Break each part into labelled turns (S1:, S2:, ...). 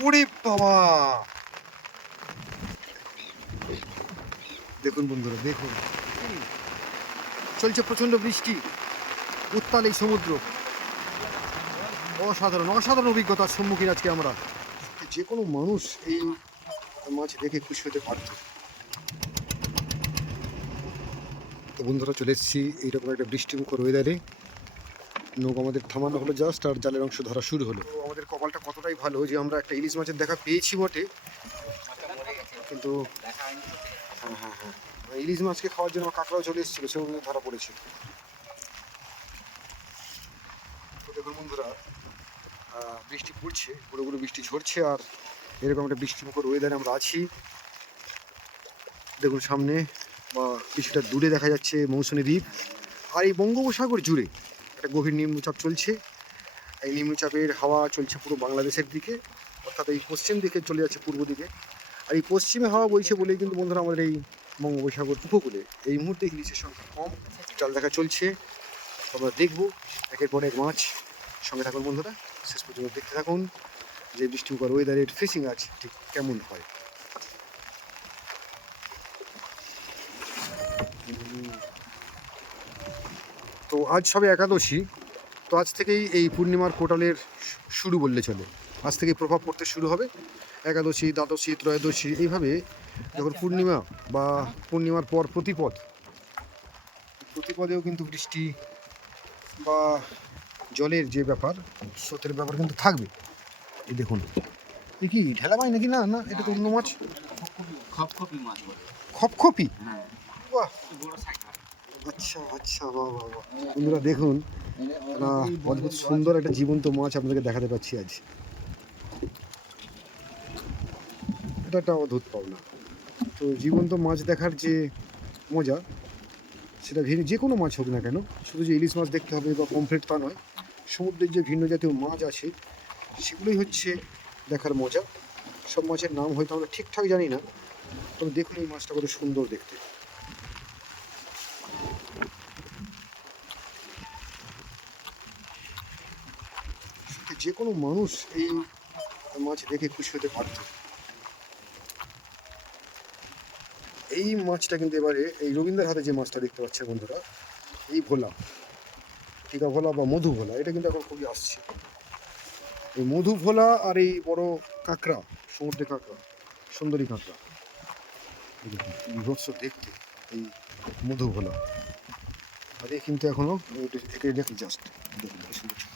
S1: ওরে বাবা। দেখুন বন্ধুরা, দেখুন। চলছে প্রচণ্ড বৃষ্টি, উত্তাল এই সমুদ্র। অসাধারণ অসাধারণ অভিজ্ঞতার সম্মুখীন আজকে আমরা। যে কোনো মানুষ এই মাছ দেখে খুশি হতে পারত। তো বন্ধুরা, চলে এসেছি এইরকম একটা বৃষ্টিমুখর ওয়েদারে নৌকা আমাদের থামানো হলো জাস্ট আর জালের অংশ ধরা শুরু হলো। আমাদের কপালটা কতটাই ভালো যে আমরা একটা ইলিশ মাছের দেখা পেয়েছি বটে। কিন্তু হ্যাঁ হ্যাঁ হ্যাঁ। ইলিশ মাছকে খাওয়ার জন্য কাঁকড়াও চলে এসেছিল, সেও ধরা পড়েছে। দেখুন বন্ধুরা বৃষ্টি পড়ছে, গুঁড়ো গুঁড়ো বৃষ্টি ঝরছে, আর এরকম একটা বৃষ্টিমুখর ওয়েদারে আমরা আছি। দেখুন সামনে, বা কিছুটা দূরে দেখা যাচ্ছে মৌসুমী দ্বীপ। আর এই বঙ্গোপসাগর জুড়ে একটা গভীর নিম্নচাপ চলছে। এই নিম্নচাপের হাওয়া চলছে পুরো বাংলাদেশের দিকে, অর্থাৎ এই পশ্চিম দিকে চলে যাচ্ছে পূর্ব দিকে। আর এই পশ্চিমে হাওয়া বইছে বলেই কিন্তু বন্ধুরা আমাদের এই বঙ্গোপসাগর উপকূলে। এই মুহূর্তে ইলিশের সংখ্যা কম, জাল দেখা চলছে। আমরা দেখব একের পর এক মাছ। সঙ্গে থাকুন বন্ধুরা, শেষ পর্যন্ত দেখতে থাকুন যে বৃষ্টিকর ওয়েদারের ফিশিং আজ ঠিক কেমন হয়। তো আজ সবে একাদশী তো আজ থেকেই এই পূর্ণিমার কোটালের শুরু বললে চলে। আজ থেকেই প্রভাব পড়তে শুরু হবে। একাদশী দ্বাদশী ত্রয়োদশী এইভাবে যখন পূর্ণিমা বা পূর্ণিমার পর প্রতিপদ প্রতিপদেও কিন্তু বৃষ্টি বা জলের যে ব্যাপার স্রোতের ব্যাপার কিন্তু থাকবে। এই দেখুন। এ কি ঢেলা মাছ নাকি? না না এটা তো অন্য মাছ।
S2: খপখপি মাছ
S1: খপখপি?
S2: হ্যাঁ।
S1: বাহ! আচ্ছা আচ্ছা বাহ বাহ বাহ। বন্ধুরা, দেখুন অদ্ভুত সুন্দর একটা জীবন্ত মাছ আপনাদেরকে দেখাতে পাচ্ছি আজ। এটা একটা অদ্ভুত পাওনা। তো জীবন্ত মাছ দেখার যে মজা, সেটা ভিন্ন, যে কোনো মাছ হোক না কেন, শুধু যে ইলিশ মাছ দেখতে হবে বা পমফ্রেট তা নয়, সমুদ্রের যে ভিন্ন জাতীয় মাছ আছে, সেগুলোই হচ্ছে দেখার মজা। সব মাছের নাম হয়তো আমরা ঠিকঠাক জানি না, তবে দেখুন এই মাছটা কত সুন্দর দেখতে। যে কোনো মানুষ এই মাছ দেখে খুশি হতে পারত এই মাছটা কিন্তু এবারে, এই রবীন্দ্রের হাতে যে মাছটা দেখতে পাচ্ছে বন্ধুরা, এই ভোলা। টিকা ভোলা বা মধু ভোলা, এটা কিন্তু এখন খুবই আসছে। এই মধু ভোলা আর এই বড় কাঁকড়া সমুদ্রে কাঁকড়া, সুন্দরী কাঁকড়া। এই বিভৎস দেখতে, এই মধু ভোলা। আর এ কিন্তু এখনও এটা- দেখি জাস্ট দেখুন, সুন্দর।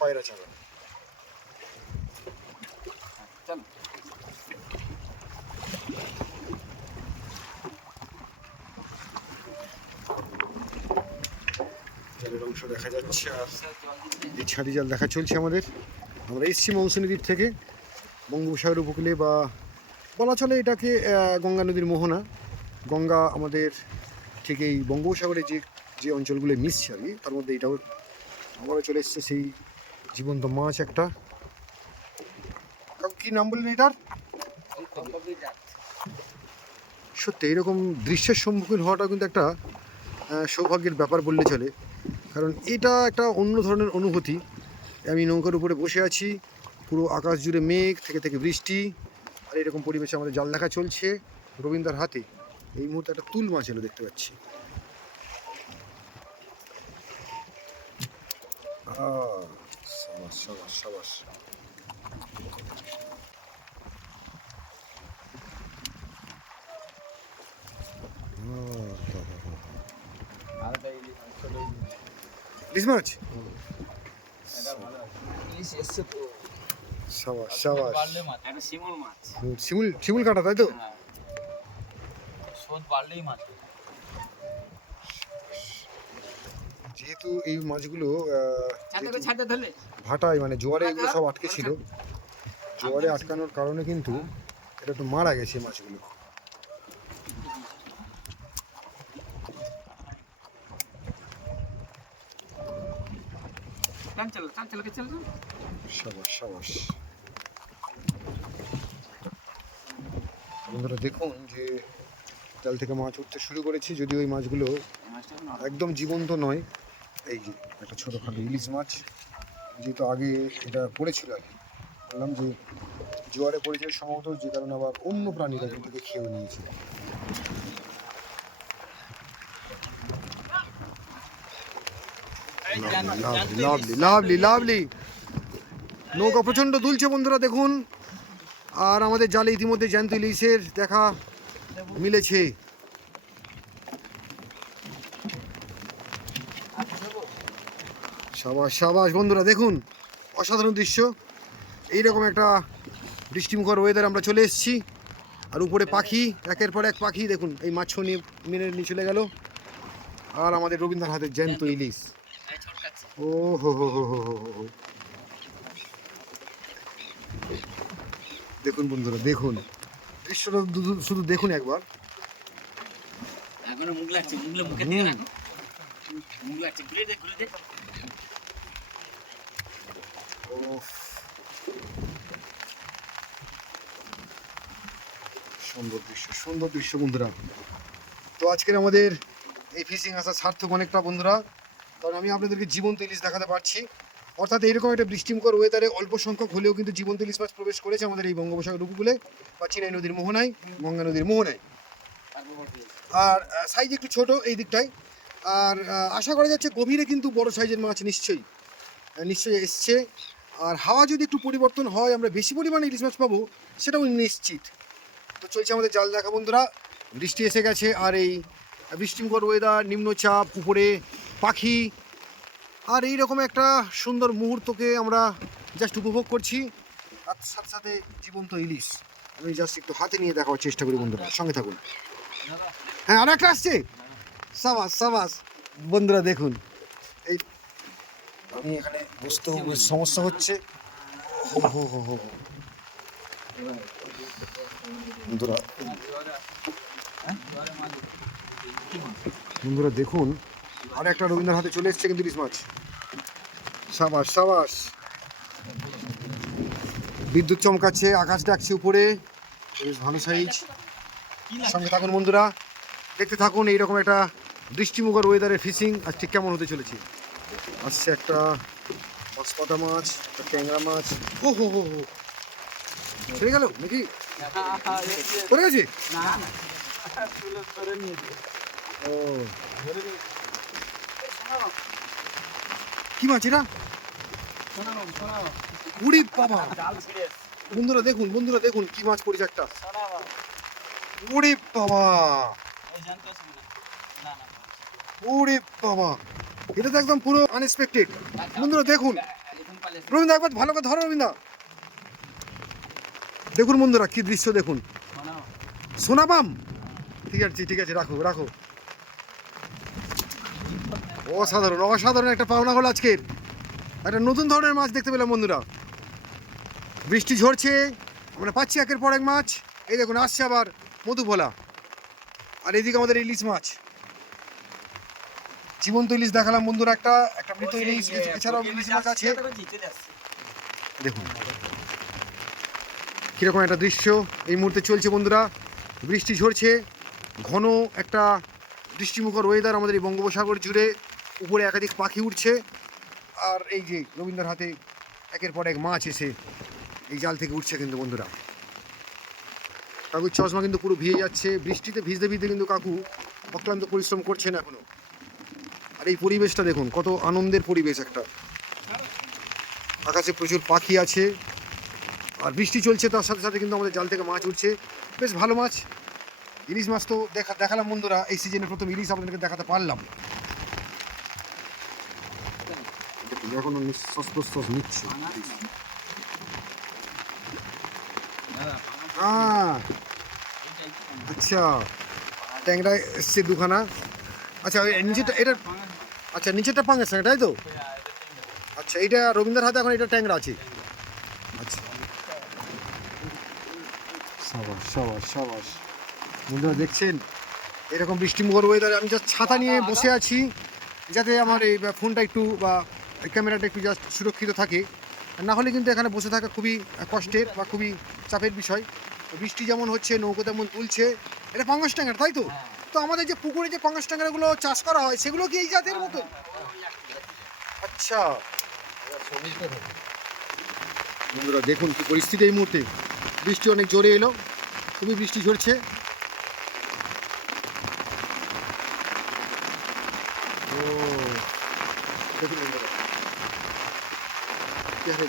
S1: পায়রা চালা
S2: চল।
S1: জলের অংশ দেখা যাচ্ছে আর এই ছাড়ি জাল দেখা চলছে আমাদের। আমরা এসছি মৌসুমী দ্বীপ থেকে। বঙ্গোপসাগর উপকূলে বা বলা চলে এটাকে গঙ্গা নদীর মোহনা। গঙ্গা আমাদের ঠিক এই বঙ্গোপসাগরে যে যে অঞ্চলগুলো মিশছে আর কি তার মধ্যে এটাও আমরা চলে এসছে সেই জীবন্ত মাছ একটা। কি নাম বললেন এটার? সত্যি এরকম দৃশ্যের সম্মুখীন হওয়াটা কিন্তু একটা সৌভাগ্যের ব্যাপার বললে চলে। কারণ এটা একটা অন্য ধরনের অনুভূতি। আমি নৌকার উপরে বসে আছি পুরো আকাশ জুড়ে মেঘ থেকে থেকে বৃষ্টি আর এরকম পরিবেশে আমাদের জাল দেখা চলছে রবীন্দ্রার হাতে। এই মুহূর্তে একটা তুল মাছ এলো দেখতে পাচ্ছি। আহ, সাবাস সাবাস সাবাস
S2: ইলিশ মাছ,
S1: সাবাস সাবাস
S2: শিমুল
S1: শিমুল শিমুল কাটা তাই তো
S2: হ্যাঁ স্রোত বাড়লেই মাছ
S1: যেহেতু এই মাছগুলো
S2: ছাড়তে ধরলে
S1: ভাটায় মানে জোয়ারে এগুলো সব আটকে ছিল জোয়ারে আটকানোর কারণে কিন্তু এটা একটু মারা গেছে মাছগুলো। সাবাস সাবাস। বন্ধুরা দেখুন যে জাল থেকে মাছ উঠতে শুরু করেছি যদিও ওই মাছগুলো একদম জীবন্ত নয় এই যে একটা ছোটোখাটো ইলিশ মাছ যেহেতু আগে এটা পড়েছিল আর কি। বললাম যে জোয়ারে পড়েছে সম্ভবত যে কারণে আবার অন্য প্রাণীরা কিন্তু খেয়েও নিয়েছিল। লাভলি লাভলি লাভলি নৌকা প্রচণ্ড দুলছে বন্ধুরা, দেখুন। আর আমাদের জালে ইতিমধ্যে জ্যান্ত ইলিশের দেখা মিলেছে। সাবাস সাবাস বন্ধুরা দেখুন অসাধারণ দৃশ্য। এইরকম একটা বৃষ্টিমুখর ওয়েদার আমরা চলে এসেছি। আর উপরে পাখি একের পর এক পাখি দেখুন এই মাছ নিয়ে মেনে নিয়ে চলে গেল। আর আমাদের রবীন্দ্র হাতের জ্যান্ত ইলিশ। ও হো হো হো হো। দেখুন বন্ধুরা দেখুন। দৃশ্যটা শুধু- দেখুন একবার।
S3: মুখ লাগছে মুখে লাগছে।
S1: সুন্দর দৃশ্য সুন্দর দৃশ্য, বন্ধুরা। তো আজকের আমাদের এই ফিশিং আসা সার্থক অনেকটা, বন্ধুরা। কারণ আমি আপনাদেরকে জীবন্ত ইলিশ দেখাতে পারছি। অর্থাৎ এইরকম একটা বৃষ্টিমুখর ওয়েদারে অল্প সংখ্যক হলেও কিন্তু জীবন্ত ইলিশ মাছ প্রবেশ করেছে আমাদের এই বঙ্গোপসাগর উপকূলে বা চিনাই নদীর মোহনায়, গঙ্গা নদীর মোহনায়। আর সাইজ একটু ছোট এই দিকটায়। আর আশা করা যাচ্ছে গভীরে কিন্তু বড় সাইজের মাছ নিশ্চয়ই নিশ্চয়ই এসছে। আর হাওয়া যদি একটু পরিবর্তন হয়, আমরা বেশি পরিমাণে ইলিশ মাছ পাবো, সেটাও নিশ্চিত। তো চলছে আমাদের জাল দেখা, বন্ধুরা। বৃষ্টি এসে গেছে, আর এই বৃষ্টিমুখর ওয়েদার নিম্নচাপ, উপরে পাখি, আর এই রকম একটা সুন্দর মুহূর্তকে আমরা জাস্ট উপভোগ করছি। আর সাথে সাথে জীবন্ত ইলিশ। আমি জাস্ট একটু হাতে নিয়ে দেখাবার চেষ্টা করি, বন্ধুরা। সঙ্গে থাকুন। হ্যাঁ আর একটা আসছে। সাবাস সাবাস। বন্ধুরা, দেখুন। আমি এখানে বুঝতেও বেশ সমস্যা হচ্ছে। হো হো হো হো। বন্ধুরা বন্ধুরা, দেখুন, আর একটা রবীন্দ্র হাতে চলে এসছে কিন্তু ইলিশ মাছ। সাবাস সাবাস। বিদ্যুৎ চমকাচ্ছে, আকাশ ডাকছে উপরে। বেশ ভালো সাইজ। সঙ্গে থাকুন বন্ধুরা। দেখতে থাকুন, এইরকম একটা দৃষ্টিমুখর ওয়েদারের ফিশিং আর ঠিক কেমন হতে চলেছে। আসছে একটা বাঁশপাতা মাছ একটা ট্যাংরা মাছ। ও হো হো হো। ছেড়ে গেল নাকি? পড়ে গেছে? ও। কি মাছ এটা? উড়ি বাবা বন্ধুরা দেখুন বন্ধুরা দেখুন কি মাছ পড়েছে একটা। উড়ি বাবা উড়ি বাবা এটা তো একদম পুরো আনএক্সপেক্টেড বন্ধুরা, দেখুন। রবীন্দ্র, একবার ভালো করে ধরো রবীন্দ্র। দেখুন বন্ধুরা, কি দৃশ্য দেখুন। সোনাবাম ঠিক আছে ঠিক আছে, রাখো রাখো। অসাধারণ অসাধারণ একটা পাওনা হলো আজকের। একটা নতুন ধরনের মাছ দেখতে পেলাম বন্ধুরা। বৃষ্টি ঝরছে, আমরা পাচ্ছি একের পর এক মাছ। এই দেখুন, আসছে আবার মধু ভোলা আর এদিকে আমাদের ইলিশ মাছ। জীবন্ত ইলিশ দেখালাম বন্ধুরা একটা একটা মৃত ইলিশ এছাড়াও ইলিশ মাছ আছে দেখুন। কীরকম একটা দৃশ্য এই মুহূর্তে চলছে বন্ধুরা। বৃষ্টি ঝরছে ঘন একটা দৃষ্টিমুখর ওয়েদার আমাদের এই বঙ্গোপসাগর জুড়ে উপরে একাধিক পাখি উঠছে আর এই যে রবীন্দ্র হাতে একের পর এক মাছ এসে এই জাল থেকে উঠছে কিন্তু বন্ধুরা। কাকুর চশমা কিন্তু পুরো ভিজে যাচ্ছে বৃষ্টিতে ভিজতে ভিজতে কিন্তু কাকু অক্লান্ত পরিশ্রম করছেন এখনও। আর এই পরিবেশটা দেখুন, কত আনন্দের পরিবেশ একটা। আকাশে প্রচুর পাখি আছে, আর বৃষ্টি চলছে, তার সাথে সাথে কিন্তু আমাদের জাল থেকে মাছ উঠছে। বেশ ভালো মাছ। ইলিশ মাছ তো দেখা, দেখালাম বন্ধুরা, এই সিজনে প্রথম ইলিশ আপনাদেরকে দেখাতে পারলাম। নিচ্ছে। আচ্ছা ট্যাংরা এসছে দুখানা। আচ্ছা নিচেটা এটা আচ্ছা নিচেরটা পাঙ্গের সঙ্গে তাই তো? আচ্ছা এইটা রবীন্দ্র হাতে এখন এটা ট্যাংরা আছে। আচ্ছা। সাবাস সাবাস সাবাস। বন্ধুরা, দেখছেন? এরকম বৃষ্টিমুখর ওয়েদারে আমি জাস্ট ছাতা নিয়ে বসে আছি, যাতে আমার এই ফোনটা একটু, বা ক্যামেরাটা একটু জাস্ট সুরক্ষিত থাকে। না হলে কিন্তু এখানে বসে থাকা খুবই কষ্টের বা খুবই চাপের বিষয়। বৃষ্টি যেমন হচ্ছে, নৌকো তেমন তুলছে। এটা পাঙ্গাস ট্যাঙ্গার তাই তো? তো আমাদের যে পুকুরে যে পাঙ্গাস ট্যাংরাগুলো চাষ করা হয়, সেগুলো কি এই জাতের মতো? আচ্ছা। বন্ধুরা, দেখুন কি পরিস্থিতি এই মুহূর্তে। বৃষ্টি অনেক জোরে এলো, খুবই বৃষ্টি ঝরছে।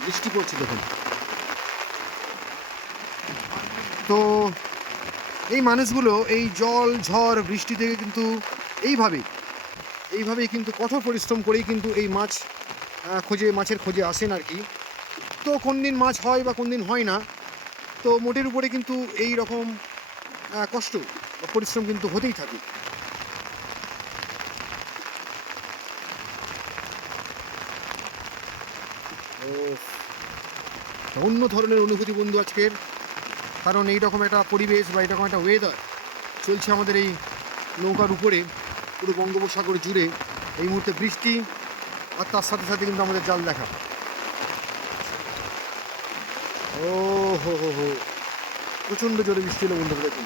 S1: বৃষ্টি পড়ছে দেখুন। তো এই মানুষগুলো, এই জল, ঝড়, বৃষ্টি থেকে কিন্তু এইভাবে এইভাবেই কিন্তু কঠোর পরিশ্রম করেই কিন্তু এই মাছ খোঁজে, মাছের খোঁজে আসেন আর কি। তো কোন দিন মাছ হয় বা কোন দিন হয় না, তো মোটের উপরে কিন্তু এই রকম কষ্ট বা পরিশ্রম কিন্তু হতেই থাকে। অন্য ধরনের অনুভূতি বন্ধু আজকের। কারণ এই রকম একটা পরিবেশ বা এরকম একটা ওয়েদার চলছে আমাদের এই নৌকার উপরে, পুরো বঙ্গোপসাগর জুড়ে। এই মুহূর্তে বৃষ্টি আর তার সাথে সাথে কিন্তু আমাদের জাল দেখা। ও হো হো হো প্রচণ্ড জোরে বৃষ্টি হলো বন্ধুরা, দেখুন।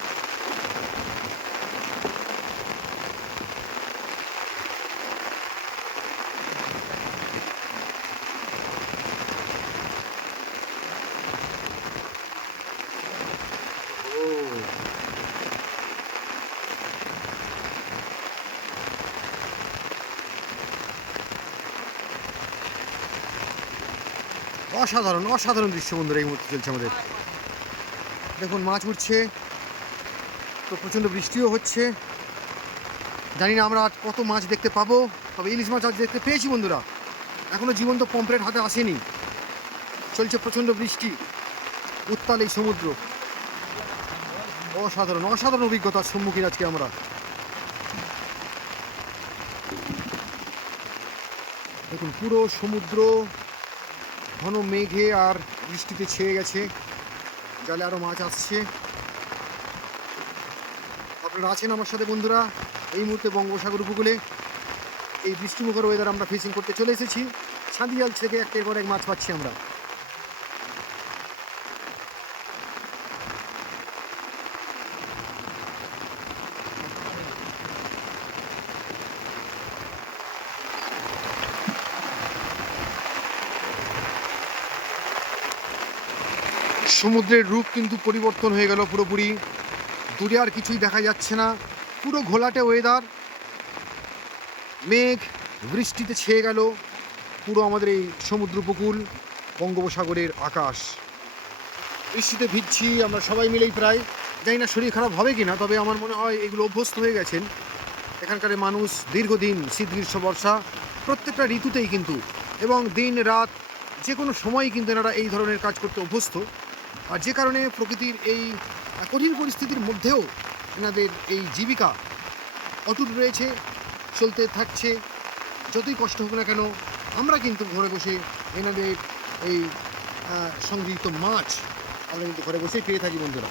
S1: অসাধারণ অসাধারণ দৃশ্য বন্ধুরা এই মুহূর্তে চলছে আমাদের। দেখুন, মাছ উঠছে, তো প্রচণ্ড বৃষ্টিও হচ্ছে। জানি না আমরা আজ কত মাছ দেখতে পাবো, তবে ইলিশ মাছ আজ দেখতে পেয়েছি বন্ধুরা। এখনও জীবন্ত পম্পলেট হাতে আসেনি। চলছে প্রচণ্ড বৃষ্টি, উত্তাল এই সমুদ্র। অসাধারণ অসাধারণ অভিজ্ঞতার সম্মুখীন আজকে আমরা। দেখুন, পুরো সমুদ্র ঘন মেঘে আর বৃষ্টিতে ছেয়ে গেছে। জালে আরও মাছ আসছে। আপনারা আছেন আমার সাথে বন্ধুরা? এই মুহূর্তে বঙ্গোপসাগর উপকূলে এই বৃষ্টিমুখর ওয়েদার আমরা ফিশিং করতে চলে এসেছি। ছাদি জাল থেকে একটার পর এক মাছ পাচ্ছি আমরা। সমুদ্রের রূপ কিন্তু পরিবর্তন হয়ে গেল পুরোপুরি। দূরে আর কিছুই দেখা যাচ্ছে না। পুরো ঘোলাটে ওয়েদার মেঘ, বৃষ্টিতে ছেয়ে গেল পুরো আমাদের এই সমুদ্র উপকূল বঙ্গোপসাগরের আকাশ। বৃষ্টিতে ভিজছি, আমরা সবাই মিলেই প্রায়। জানি না শরীর খারাপ হবে কি না তবে আমার মনে হয় এগুলো অভ্যস্ত হয়ে গেছেন। এখানকার মানুষ দীর্ঘদিন শীত গ্রীষ্ম বর্ষা প্রত্যেকটা ঋতুতেই কিন্তু, এবং দিন রাত যে কোনো সময়ই কিন্তু এনারা এই ধরনের কাজ করতে অভ্যস্ত। আর যে কারণে প্রকৃতির এই কঠিন পরিস্থিতির মধ্যেও এনাদের এই জীবিকা অটুট রয়েছে, চলতে থাকছে। যতই কষ্ট হোক না কেন, আমরা কিন্তু ঘরে বসে এনাদের এই সংগৃহীত মাছ আমরা কিন্তু ঘরে বসেই পেয়ে থাকি বন্ধুরা।